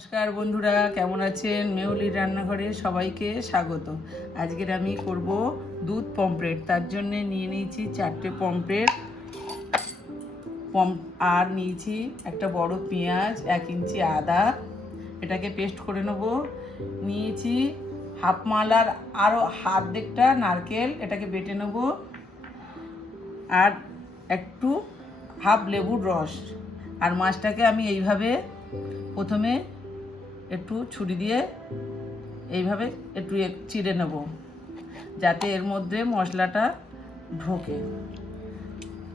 নমস্কার বন্ধুরা, কেমন আছেন? মেহুলির রান্নাঘরে সবাইকে স্বাগত। আজকের আমি করব দুধ পমফ্রেট। তার জন্য নিয়ে নিয়েছি 4টে পমফ্রেট আর নিয়েছি একটা বড় পেঁয়াজ, 1 ইঞ্চি আদা, এটাকে পেস্ট করে নেব। নিয়েছি হাফ মালার আরও অর্ধেকটা নারকেল, এটাকে বেটে নেব। আর একটু হাফ লেবুর রস। আর মাছটাকে আমি এইভাবে প্রথমে একটু ছুরি দিয়ে এইভাবে একটু চিড়ে নেব, যাতে এর মধ্যে মশলাটা ঢোকে।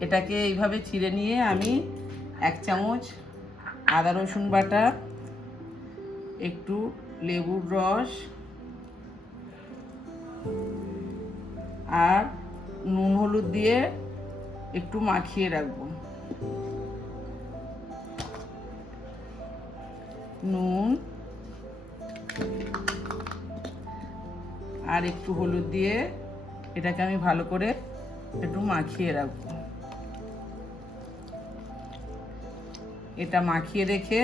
এটাকে এইভাবে চিড়ে নিয়ে আমি 1 চামচ আদা রসুন বাটা, একটু লেবুর রস আর নুন হলুদ দিয়ে একটু মাখিয়ে রাখবো। নুন আর একটু হলুদ দিয়ে এটাকে আমি ভালো করে একটু মাখিয়ে রাখবো। এটা মাখিয়ে রেখে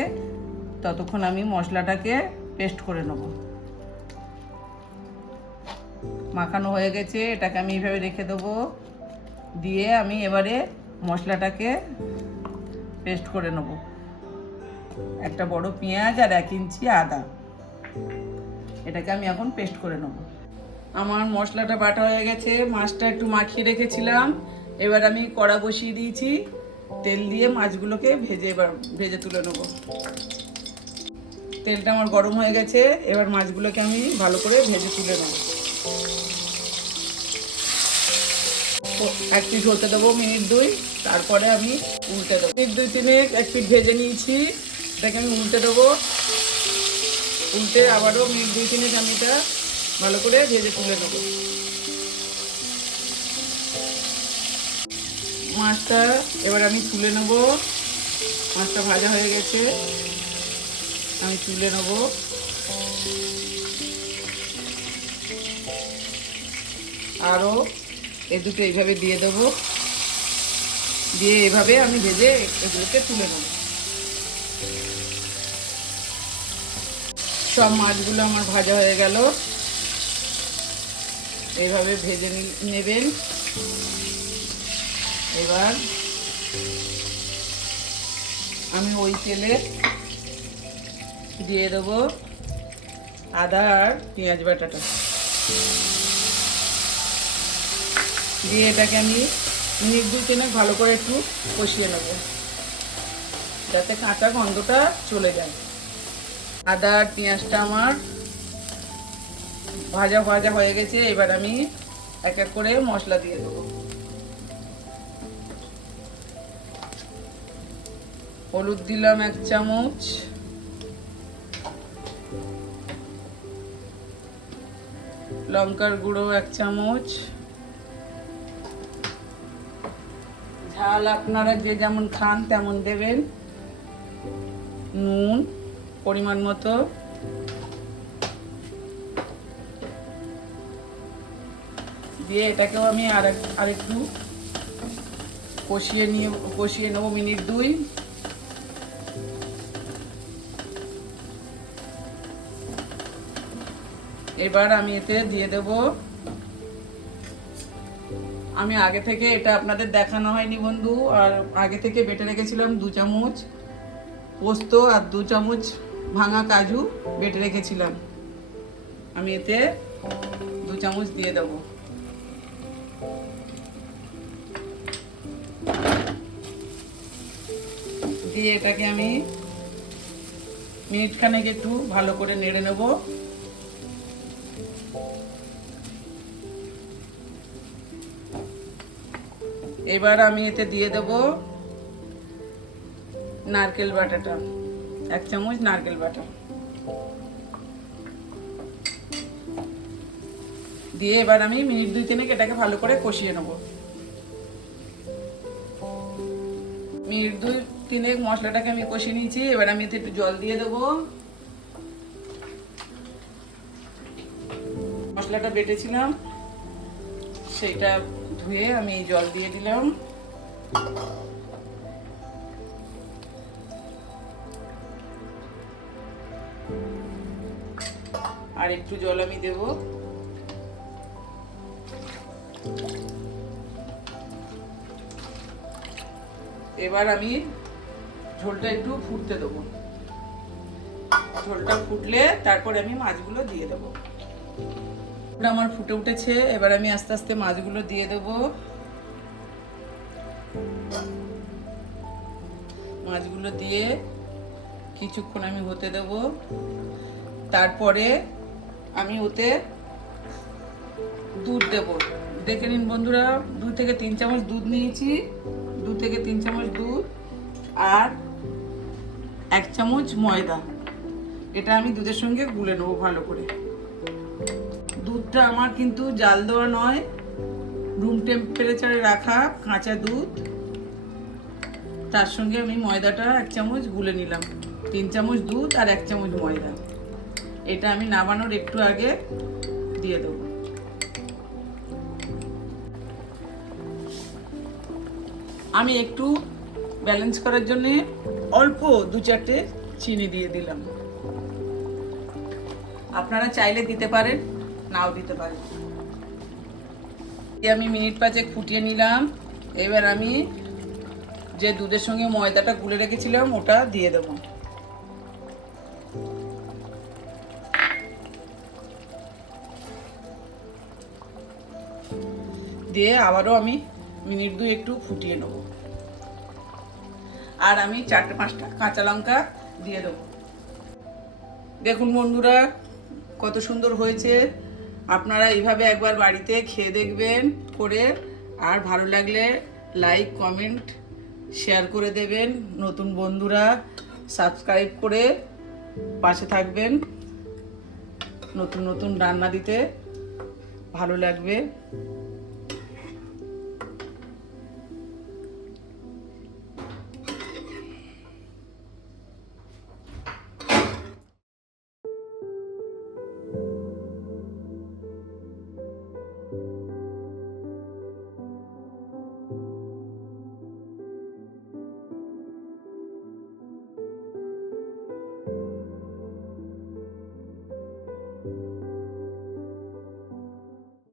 ততক্ষণ আমি মশলাটাকে পেস্ট করে নেব। মাখানো হয়ে গেছে, এটাকে আমি এইভাবে রেখে দেবো। দিয়ে আমি এবারে মশলাটাকে পেস্ট করে নেব। একটা বড় পেঁয়াজ আর 1 ইঞ্চি আদা, এটাকে আমি এখন পেস্ট করে নেব। আমার মশলাটা বাটা হয়ে গেছে, মাছটা একটু মাখিয়ে রেখেছিলাম। এবার আমি কড়া বসিয়ে দিয়েছি, তেল দিয়ে মাছগুলোকে ভেজে তুলে নেব। তেলটা আমার গরম হয়ে গেছে, এবার মাছগুলোকে আমি ভালো করে ভেজে তুলে নেব। এক পিঠ হতে দেবো মিনিট 2, তারপরে আমি উল্টে দেবো। মিনিট 2-3 এক পিঠ ভেজে নিয়েছি, এটাকে আমি উল্টে দেবো। উল্টে আবারও মিনিট 2-3 আমি এটা ভালো করে ভেজে তুলে নেব। মাছটা এবার আমি তুলে নেব। মাছটা ভাজা হয়ে গেছে, আমি তুলে নেব। আরও দুটো এইভাবে দিয়ে দেবো, দিয়ে এইভাবে আমি ভেজে এগুলোকে তুলে নেব। সব মাছগুলো আমার ভাজা হয়ে গেল। এইভাবে ভেজে নেবেন। এবার আমি ওই তেলে দিয়ে দেবো আদা আর পেঁয়াজ বাটাটা, দিয়ে এটাকে আমি মিনিট 2-3 ভালো করে একটু কষিয়ে নেব, যাতে কাঁচা গন্ধটা চলে যায়। আদা আর পেঁয়াজটা আমার ভাজা ভাজা হয়ে গেছে। এবার আমি এক এক করে মশলা দিয়ে দেবো। হলুদ দিলাম 1 চামচ, লঙ্কার গুঁড়ো 1 চামচ, ঝাল আপনারা যে যেমন খান তেমন দেবেন, নুন পরিমাণ মতো, দিয়ে এটাকেও আমি আরেকটু কষিয়ে নেব মিনিট 2। এবার আমি এতে দিয়ে দেব, আমি আগে থেকে এটা আপনাদের দেখানো হয়নি বন্ধু, আর আগে থেকে বেটে রেখেছিলাম 2 চামচ পোস্ত আর 2 চামচ ভাঙা কাজু বেটে রেখেছিলাম। আমি এতে 2 চামচ দিয়ে দেব। দিয়ে এটাকে আমি মিনিট খানেক একটু ভালো করে নেড়ে নেব। এবার আমি এতে দিয়ে দেব নারকেল বাটাটা, 1 চামচ নারকেল বাটা দিয়ে এবার আমি মিনিট 2-3 এটাকে ভালো করে কষিয়ে নেব। মিনিট 2-3 মশলাটাকে আমি কষিয়ে নিয়েছি। এবার আমি এতে একটু জল দিয়ে দেবো। মশলাটা বেটেছিলাম সেইটা ধুয়ে আমি জল দিয়ে দিলাম। আর একটু জল আমি দেব। এবার আমি ঝোলটা একটু ফুটতে দেবো। ঝোলটা ফুটলে তারপরে আমি মাছগুলো দিয়ে দেবো। ওটা আমার ফুটে উঠেছে, এবার আমি আস্তে আস্তে মাছগুলো দিয়ে দেবো। মাছগুলো দিয়ে কিছুক্ষণ আমি হতে দেব। তারপরে আমি ওতে দুধ দেব। দেখে নিন বন্ধুরা, 2 থেকে 3 চামচ দুধ নিয়েছি। 2 থেকে 3 চামচ দুধ আর 1 চামচ ময়দা। এটা আমি দুধের সঙ্গে গুলে নেবো ভালো করে। দুধটা আমার কিন্তু জাল দেওয়া নয়, রুম টেম্পারেচারে রাখা কাঁচা দুধ। তার সঙ্গে আমি ময়দাটা 1 চামচ গুলে নিলাম। 3 চামচ দুধ আর 1 চামচ ময়দা। এটা আমি নামানোর একটু আগে দিয়ে দেবো। আমি একটু ব্যালেন্স করার জন্য অল্প 2-4টে চিনি দিয়ে দিলাম। আপনারা চাইলে দিতে পারেন, নাও দিতে পারেন। আমি মিনিট 5 ফুটিয়ে নিলাম। এবার আমি যে দুধের সঙ্গে ময়দাটা গুলে রেখেছিলাম ওটা দিয়ে দেবো। দিয়ে আবারও আমি মিনিট 2 একটু ফুটিয়ে নেব। আর আমি 4-5টা কাঁচা লঙ্কা দিয়ে দেবো। দেখুন বন্ধুরা কত সুন্দর হয়েছে। আপনারা এইভাবে একবার বাড়িতে খেয়ে দেখবেন করে, আর ভালো লাগলে লাইক কমেন্ট শেয়ার করে দেবেন। নতুন বন্ধুরা সাবস্ক্রাইব করে পাশে থাকবেন। নতুন নতুন রান্না দিতে ভালো লাগবে।